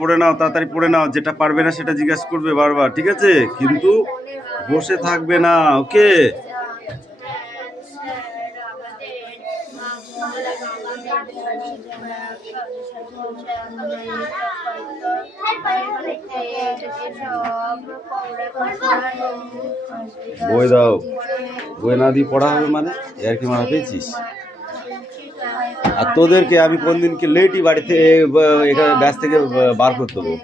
পড়ে নাও, তাড়াতাড়ি পড়ে নাও। যেটা পারবে না সেটা জিজ্ঞাসা করবে বারবার, ঠিক আছে? কিন্তু বসে থাকবে না, ওকে? বই দাও, বই না দিয়ে পড়া হবে মানে আর কি মারা পেয়েছিস? আর তোদেরকে আমি কোন দিনকে লেটই বাড়িতে এখানে ব্যাস থেকে বার করতে দেবো।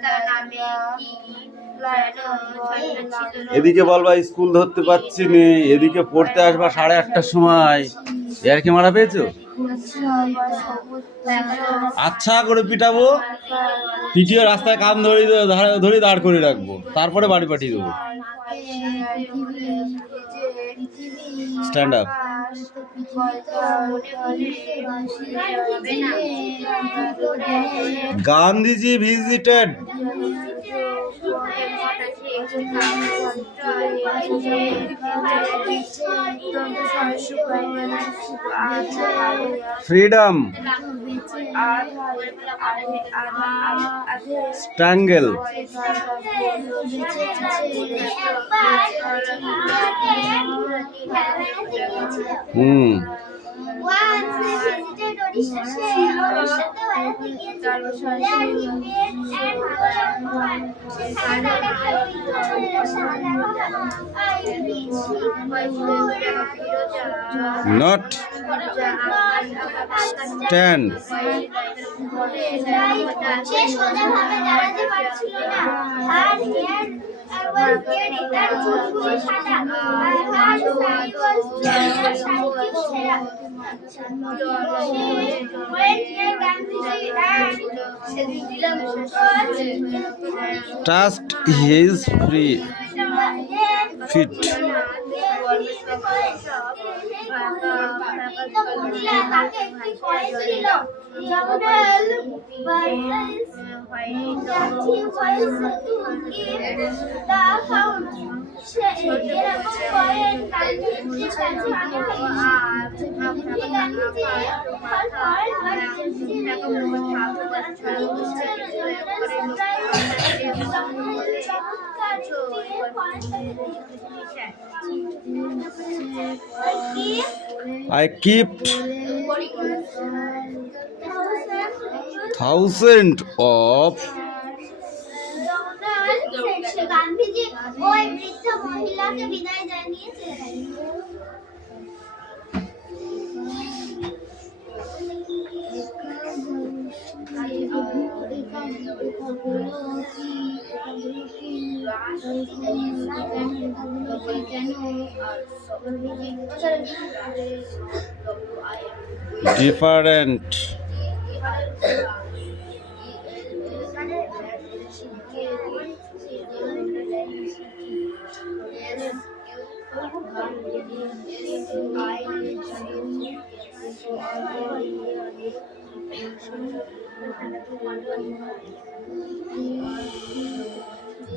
এদিকে বলবা স্কুল ধরতে পারছি নি, এদিকে পড়তে আসবা 8:30টার সময়, আর কি মারা পেয়েছো? আচ্ছা করে পিটাবো, পিটিয়ে রাস্তায় কান ধরে দাঁড় করে রাখবো, তারপরে বাড়ি পাঠিয়ে দেবো। Stand up. Gandhiji visited freedom, strangle, not stand, touched his feet, I kept thousands of Gandhiji ওই বৃদ্ধ মহিলাকে বিদায় জানিয়ে চলে different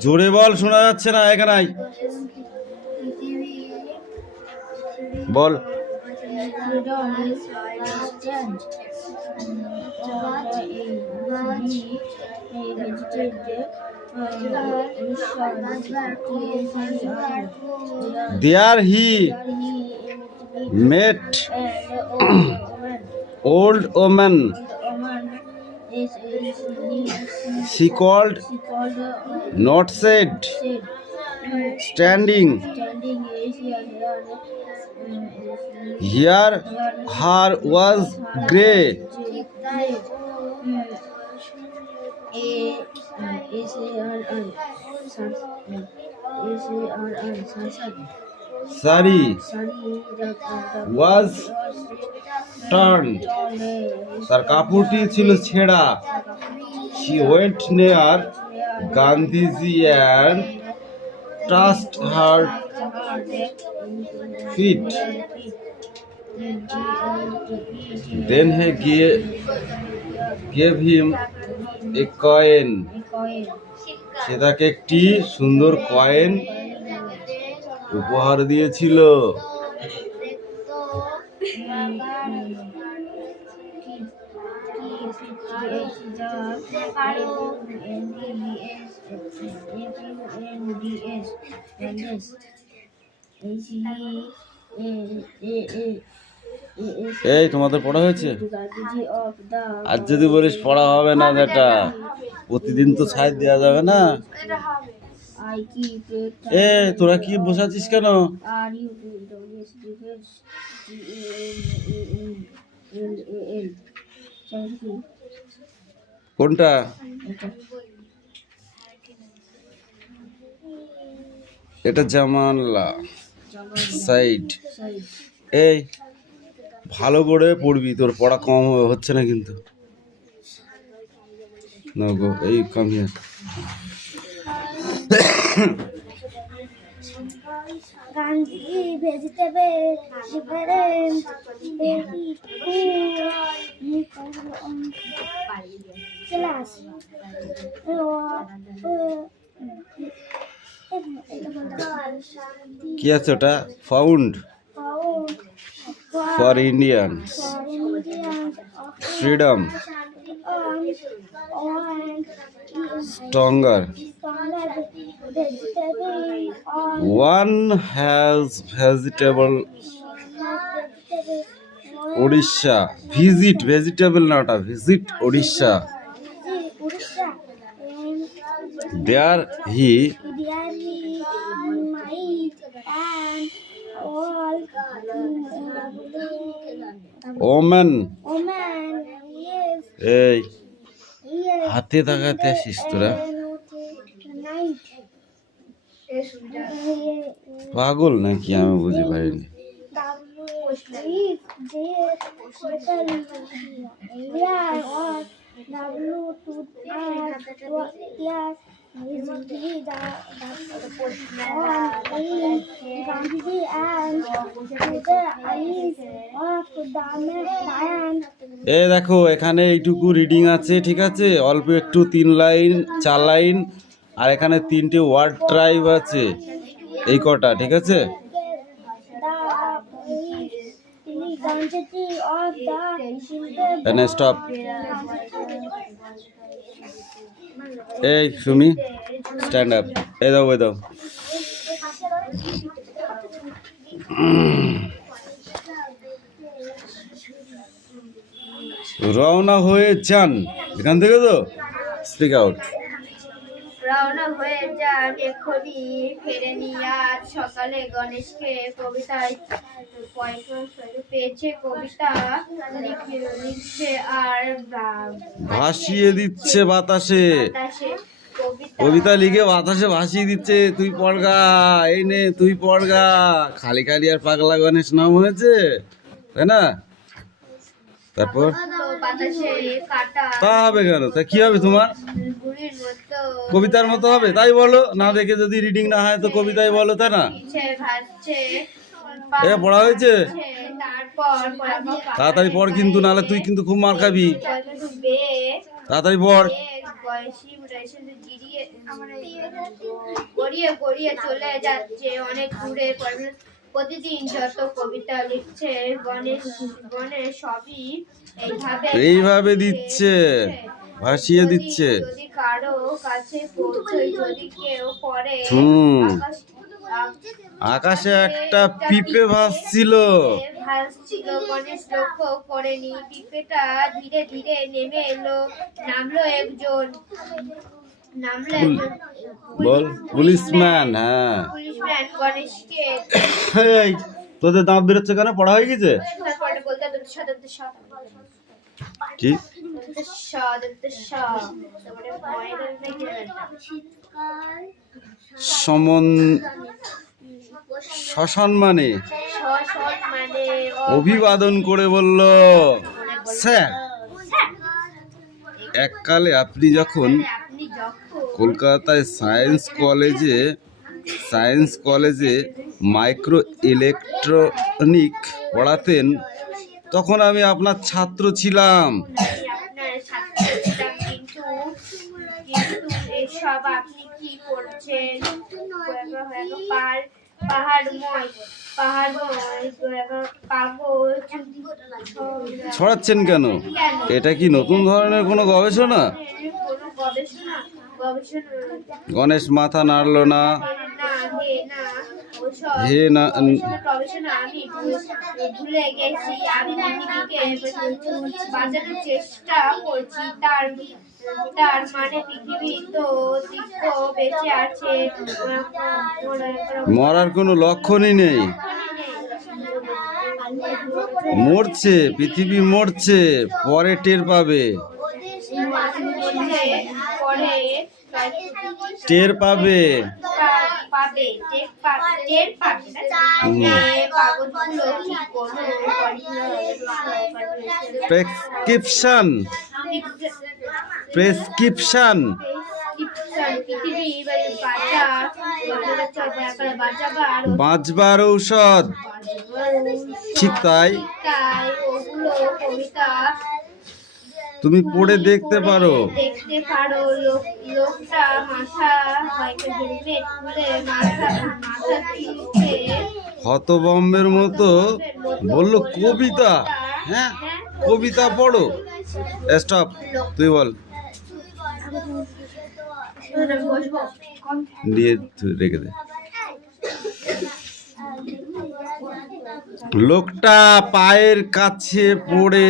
জোরে বল, শোনা যাচ্ছে না এখানে। বল। There he met old woman. She called, not said, standing. Here her was grey. Sari was turned. তার কাপড়টি ছিল ছেঁড়া। She went near Gandhiji and touched her feet. Then he gave him a coin. সে তাকে একটি সুন্দর coin উপহার দিয়েছিল। Candice. এই তোমাদের পড়া হয়েছে? Gandhiji of the আর যদি বলিস পড়া হবে না বেটা, প্রতিদিন তো ছাই দেওয়া যাবে না। I keep it. এ তোরা কি বসাচ্ছিস কেন? Are you Donis defense? GANANL. কোনটা? এটা জামানলা সাইড। এই ভালো করে পড়বি, তোর পড়া কম হচ্ছে না কিন্তু। না গো, এই come here. Gandhi vegetable different baby class কি আছে ওটা? Found for Indian freedom stronger one has vegetable Odisha visit vegetable না ওটা visit Odisha there he women এই হাতে তাকাতে আসিস তোরা, পাগল নাকি আমি বুঝি পারিনি। এ দেখো এখানে এইটুকু রিডিং আছে, ঠিক আছে, অল্প একটু 3 লাইন 4 লাইন, আর এখানে 3টে ওয়ার্ড ট্রাইব আছে, এই কটা, ঠিক আছে। এনে স্টপ। এই সুমি স্ট্যান্ড আপ, এই দাও, এই দাও। রওনা হয়ে যান এখান থেকে, তো স্পিক আউট। রওনা হয়ে যান এক্ষুনি ফেরেনি আজ সকালে গণেশকে কবিতায় পেয়েছে, কবিতা লিখছে আর ভাসিয়ে দিচ্ছে বাতাসে, কবিতা লিখে বাতাসে ভাসিয়ে দিচ্ছে। তুই পড়গা, এই নে তুই পড়গা। খালি খালি আর পাগলা গণেশ নাম হয়েছে, তাই না? তারপর তা হবে কেন? তা কি হবে তোমার? কবিতার মতো হবে, তাই বলো না। দেখে যদি রিডিং না হয় তো কবিতাই বলো, তাই না? এ পড়া হয়েছে? তাড়াতাড়ি পড় কিন্তু, নাহলে তুই কিন্তু খুব মার খাবি। তাড়াতাড়ি পড়। গড়িয়ে গড়িয়ে চলে যাচ্ছে অনেক দূরে, প্রতিদিন যত কবিতা লিখছে গণেশ সবই এইভাবে দিচ্ছে, ভাসিয়ে দিচ্ছে। যদি কারো কাছে পৌঁছয়, যদি কেউ পড়ে, আকাশে একটা পিঁপে ভাসছিল। গণেশ লক্ষ্য করেনি পিঁপেটা ধীরে ধীরে নেমে এলো। নামলো একজন বল পুলিশম্যান। হ্যাঁ, পুলিশম্যান গণেশকে এই তোদের দাঁত বেরোচ্ছে কেন? পড়া হয়ে গেছে? কি সসম্মানে অভিবাদন করে বলল, স্যার, এককালে আপনি যখন কলকাতায় সায়েন্স কলেজে মাইক্রো ইলেকট্রনিক পড়াতেন, তখন আমি আপনার ছাত্র ছিলাম। আপনি কি করছেন? ছড়াচ্ছেন কেন? এটা কি নতুন ধরনের কোনো গবেষণা? গণেশ মাথা নাড়ল না। হে না গবেষণা আমি ভুলে গেছি, আমি পৃথিবীকে বাঁচানোর চেষ্টা করছি। তার মানে পৃথিবী তো দিব্য বেঁচে আছে, মরার কোনো লক্ষণই নেই। মরছে, পৃথিবী মরছে, পরে টের পাবে। পরে টের পাবে। প্রেসক্রিপশন প্রেসক্রিপশন বাঁচবার ঔষধ। ঠিক তাই, তুমি পড়ে দেখতে পারো। লোকটা মাথা হেলমেট খুলে মাথা তুলছে, হতবম্বের মতো বলল কবিতা। হ্যাঁ, কবিতা পড়ো। স্টপ, তুই বল। দিয়ে তুই রেখে দে। লোকটা পায়ের কাছে পড়ে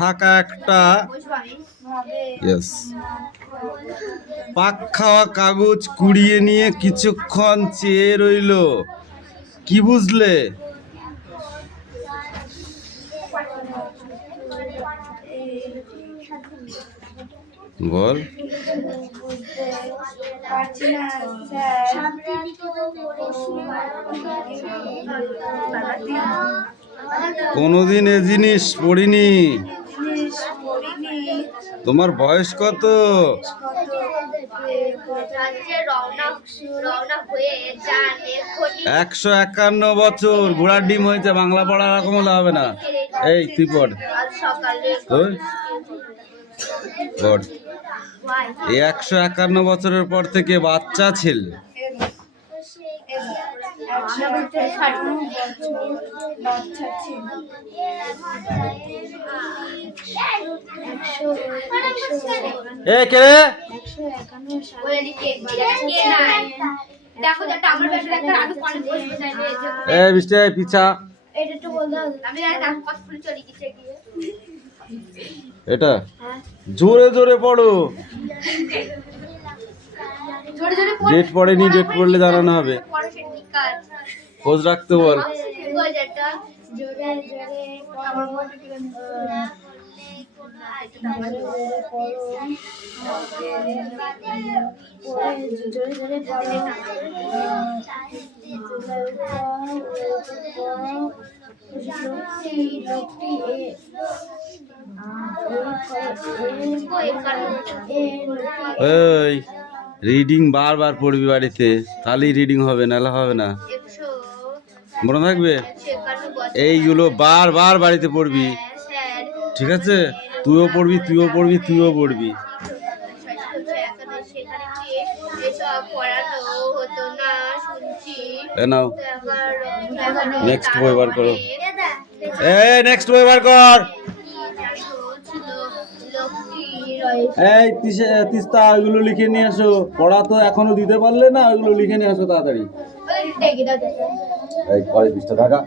থাকা একটা পাক খাওয়া কাগজ কুড়িয়ে নিয়ে কিছুক্ষণ চেয়ে রইল। কি বুঝলে? বল। কোনোদিন এ জিনিস পড়িনি। তোমার বয়স কত? 151 বছর। ঘোড়ার ডিম হয়েছে। বাংলা পড়া রকম হলে হবে না। এই তুই পড়। পড়। এই 151 বছরের পর থেকে বাচ্চা ছেলে। এ কে রে? এ বৃষ্টি পিছা। এটা জোরে জোরে পড়ো। ডেট পড়েনি, ডেট পড়লে জানানো হবে। খোঁজ রাখতে বল। এই রিডিং বারবার পড়বি বাড়িতে, তাহলেই রিডিং হবে, নাহলে হবে না। মনে থাকবে? এইগুলো বারবার বাড়িতে পড়বি, ঠিক আছে? তুইও পড়বি, তুইও পড়বি, তুইও পড়বি। নাও নেক্সট বই বার করো। নেক্সট বই বার কর। এই তিস্তা, ওইগুলো লিখে নিয়ে আসো। পড়া তো এখনো দিতে পারলে না, ওইগুলো লিখে নিয়ে আসো তাড়াতাড়ি। এই পরে পৃষ্ঠা থাকা।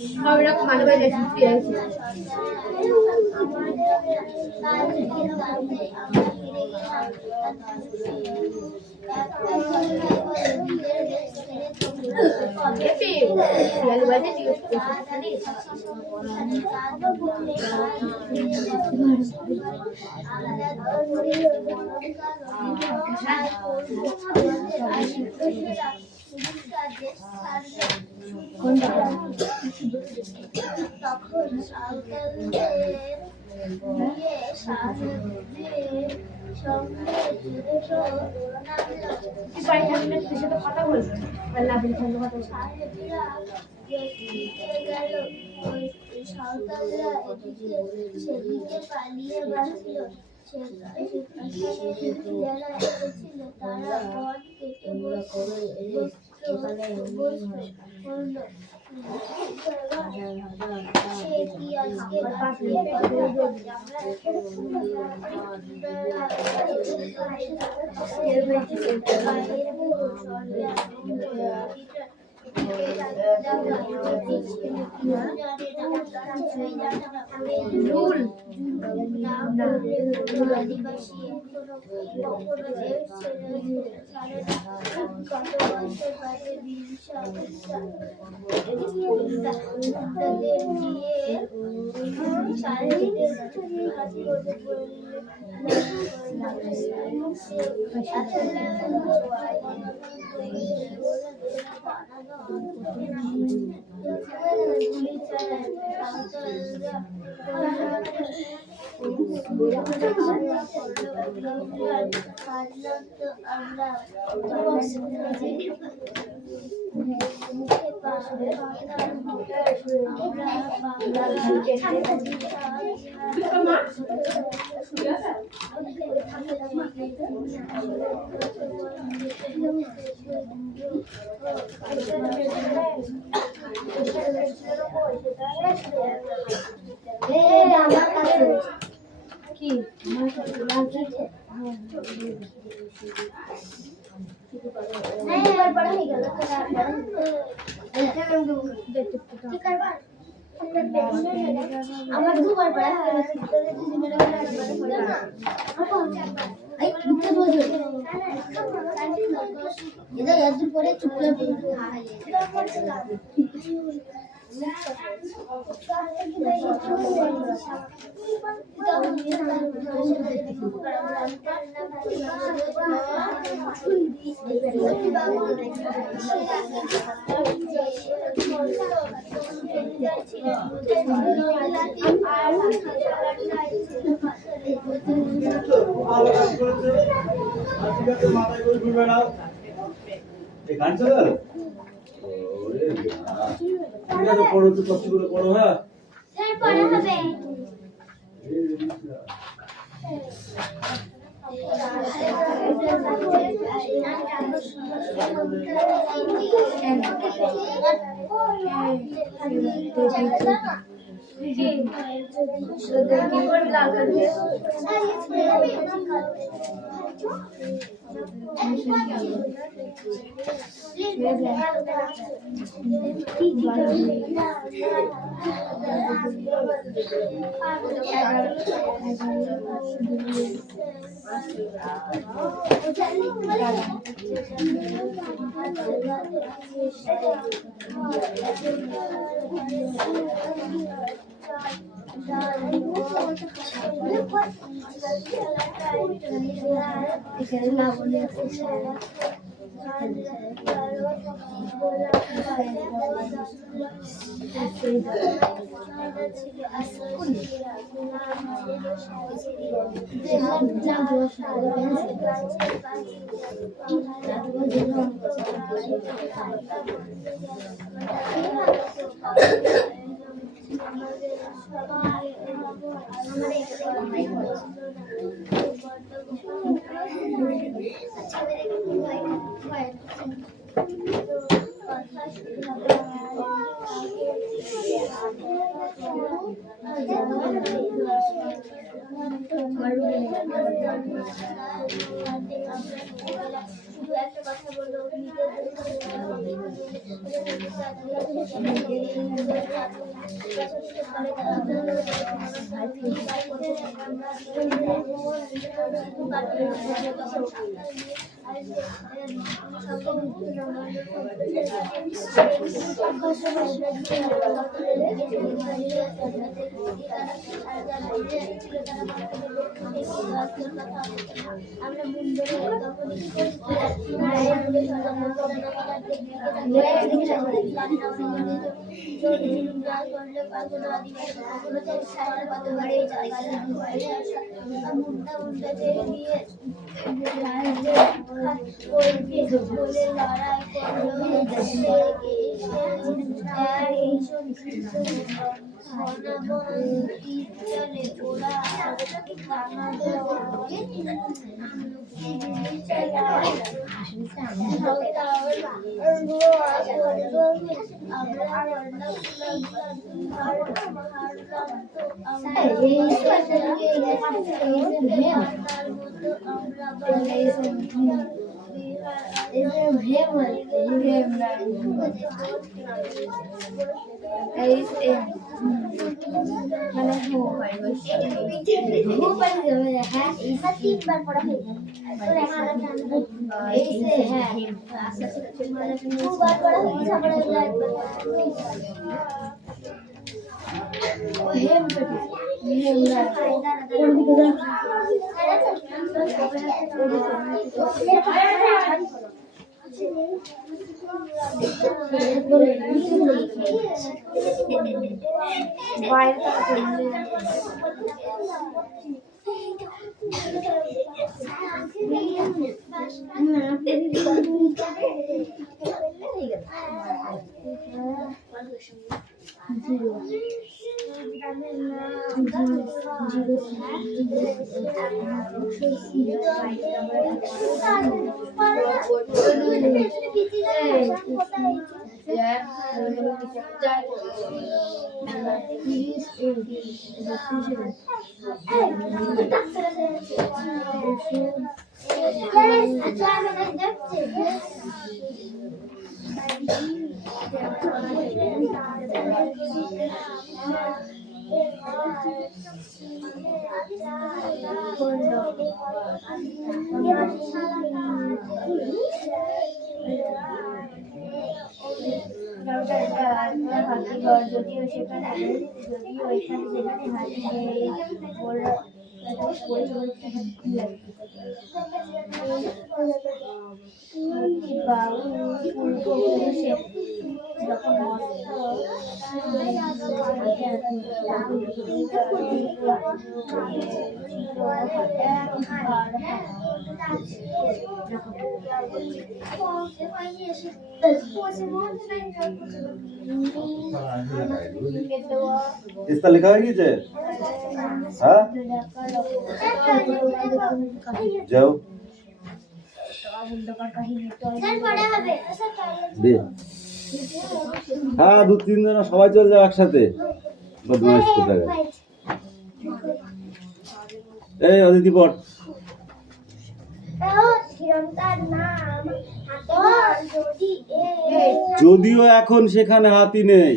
সব রকম ভালো করে দেখি আছে তখন সাঁওতালদের নিয়ে সাহেবদের সঙ্গে জুড়ে নামলো। কথা বলবো সাহেবরা দিতে গেল, ওই সাঁওতালরা এদিকে সেদিকে পালিয়ে বাঁচল। যারা এসেছিল তারা বন কেটে বসলো। সে কি আজকে আদিবাসী এখনো দেশ ছেড়ে ছাড়ে না। কত বছর বাদে তাদের নিয়ে সাহেবদের হাত করে কি बड़ा ही गलत আমার দুবার পড়া হয়ে গেছে এই দুটো বছর এটা একদিন পরে চুপ করে পড়ো তো কষ্ট করে পড়ো। হ্যাঁ পড়া হবে একটা কথা বললো আমরা তিনবার পড়া হয়ে গেল দুবার পড়া হয়ে গেছে আমরা যদিও সেখানে ইস্তা লেখা হয়ে গেছে? হ্যাঁ যাও দে। হ্যাঁ 2-3 জন সবাই চলে যাও একসাথে। বদমাইশ কোথায় এই অদিতি পড়। যদিও এখন সেখানে হাতি নেই।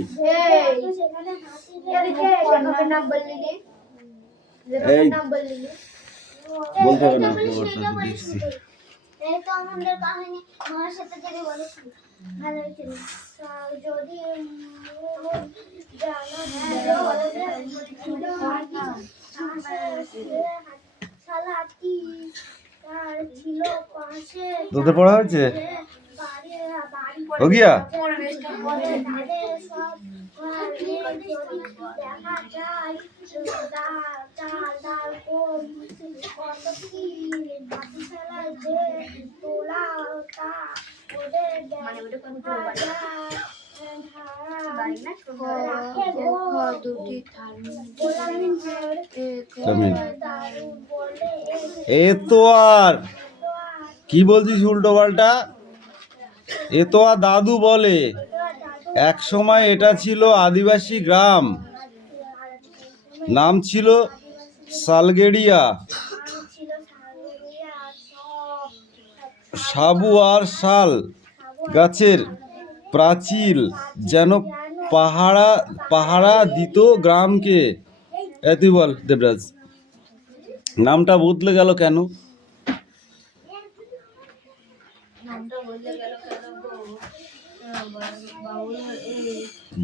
এই বলতে হবে না, এই তো আমাদের কাহিনী আমার সাথে থেকে বলেছি ভালো হয়েছিল। যদি তোতে পড়া হয়েছে ও গিয়া এ তো আর কি বলছিস উল্টো পাল্টা? এ তো আর দাদু বলে। এক সময় এটা ছিল আদিবাসী গ্রাম, নাম ছিল সালগেড়িয়া। সাবু আর শাল গাছের প্রাচীর যেন পাহারা দিত গ্রামকে। তুই বল দেবরাজ, নামটা বদলে গেল কেন?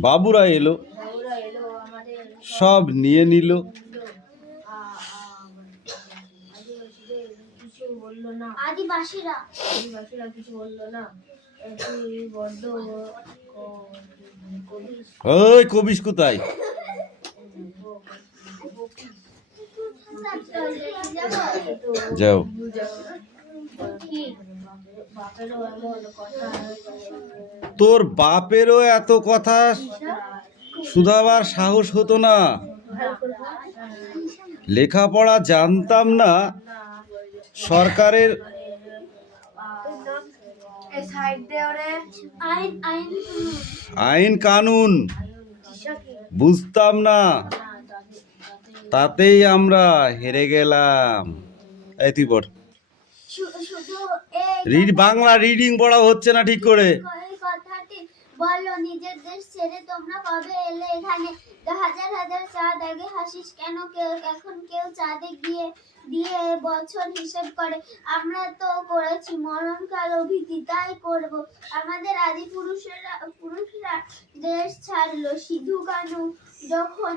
বাবুরা এলো, সব নিয়ে নিল। আদিবাসীরা কিছু বললো না। তুই বড্ড ওই কবিস কোথায়? যাও। তোর বাপেরও এত কথা শুধাবার সাহস হতো না? লেখাপড়া জানতাম না, সরকারের আইন কানুন বুঝতাম না, তাতেই আমরা হেরে গেলাম। এই তুই পড়। বাংলা রিডিং পড়া হচ্ছে না ঠিক করে। কথাটি বলো, নিজের দেশ ছেড়ে তোমরা কবে এলে এখানে? হাজার হাজার চাঁদ আগে হাসিস কেন? এখন কেউ চাঁদে গিয়ে দিয়ে বছর হিসেব করে। আমরা তো করেছি মরণকাল অবধি, তাই করব। আমাদের আদি পুরুষরা দেশ ছাড়লো সিধু কানু যখন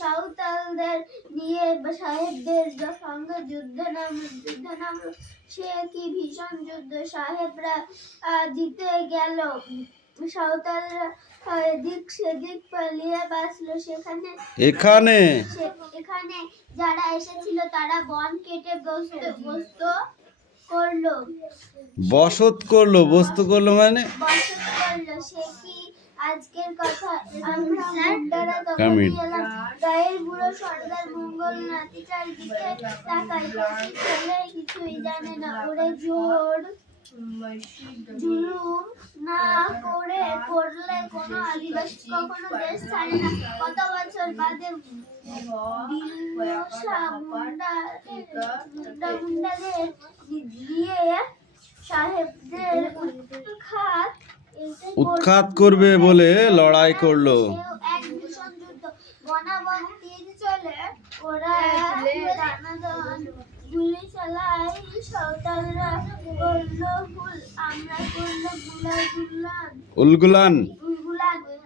সাঁওতালদের নিয়ে সাহেবদের সঙ্গে যুদ্ধে নামলো। সে কি ভীষণ যুদ্ধ! সাহেবরা জিতে গেল, সাঁওতালরা এদিক সেদিক পালিয়ে বাঁচলো। এখানে যারা এসেছিল তারা বন কেটে বসত করলো মানে সে কি আজকের কথা? আমরা মুন্ডারা তখনই এলাম। গায়ের বুড়ো সর্দার মঙ্গল নাতি চারিদিকে তাকায়, ছেলে কিছুই জানে না। ওরে জুলুম না করলে কোনো আদিবাসী কখনো দেশ ছাড়ে না। কত বছর বাদে মুন্ডাদের দিয়ে সাহেবদের উৎখাত করবে বলে লড়াই করলো। এক ভীষণ যুদ্ধ, বনাবন তীর চলে, ওরা গুলি চালায়, সাঁওতালরা করলো হুল, আমরা করলো উলগুলান।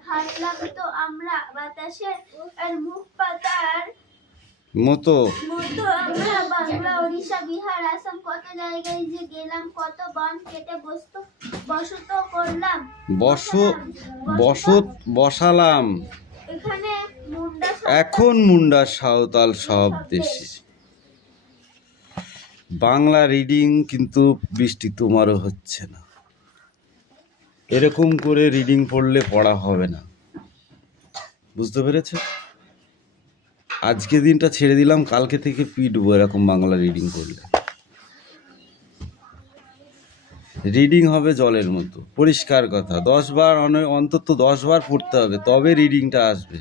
হারলাম তো আমরা বাতাসের মুখ পাতার মতো। আমরা বাংলা, ওড়িশা, বিহার, আসাম কত জায়গায় যে গেলাম, কত বন কেটে বসত করলাম, বসালাম। এখন মুন্ডা সাঁওতাল সব দেশে। বাংলা রিডিং কিন্তু বৃষ্টি তোমারও হচ্ছে না। এরকম করে রিডিং পড়লে পড়া হবে না, বুঝতে পেরেছো? আজকে দিনটা ছেড়ে দিলাম, কালকে থেকে পিটবো এরকম বাংলা রিডিং করলে। রিডিং হবে জলের মতো, পরিষ্কার কথা। 10 বার অন্তত 10 বার পড়তে হবে, তবে রিডিংটা আসবে।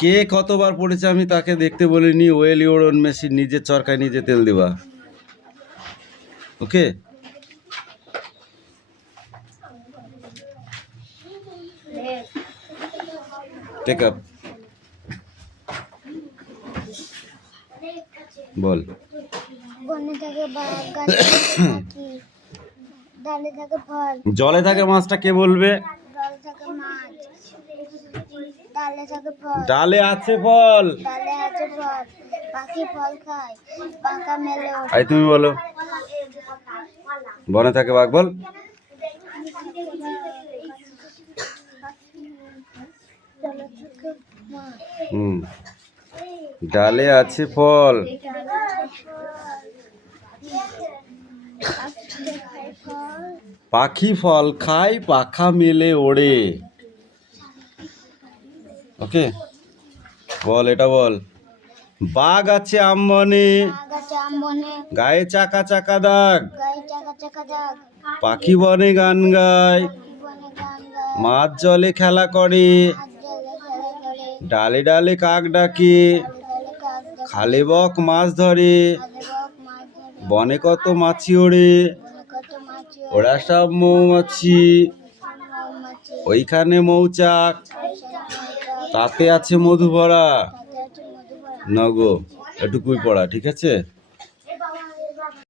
কে কতবার পড়েছে আমি তাকে দেখতে বলিনি। ওয়েল ইউর ওন মেশিন, নিজের চরকায় নিজে তেল দেবা। ওকে, টেক আপ। বল। জলে থাকে মাছটা কে বলবে? ডালে আছে ফল, পাখি ফল খায়, পাকা মেলে। আই তুমি বলো। বনে থাকে বাঘ, বল। ডালে আছে ফল, পাখি ফল খায়, পাখা মেলে ওড়ে। ওকে, বল, এটা বল। বাঘ আছে আমবনে, গাছে আমবনে, গায়ে চাকা চাকা দাগ, গায়ে চাকা চাকা দাগ, পাখি বনে গান গায়, বনে গান গায়, মাছ জলে খেলা করে, হাত জলে খেলা করে, ডালে ডালে কাক ডাকে, ডালে কাক ডাকে, খালে বক মাছ ধরে, খালে বক মাছ ধরে, বনে কত মাছি ওড়ে, বনে কত মাছ ওড়ে, ওরা সব মৌমাছি, মৌমাছি, ওইখানে মৌচাক, তাতে আছে মধু ভরা। তাতে আছে মধু ভরা। নগো এটুকুই পড়া, ঠিক আছে।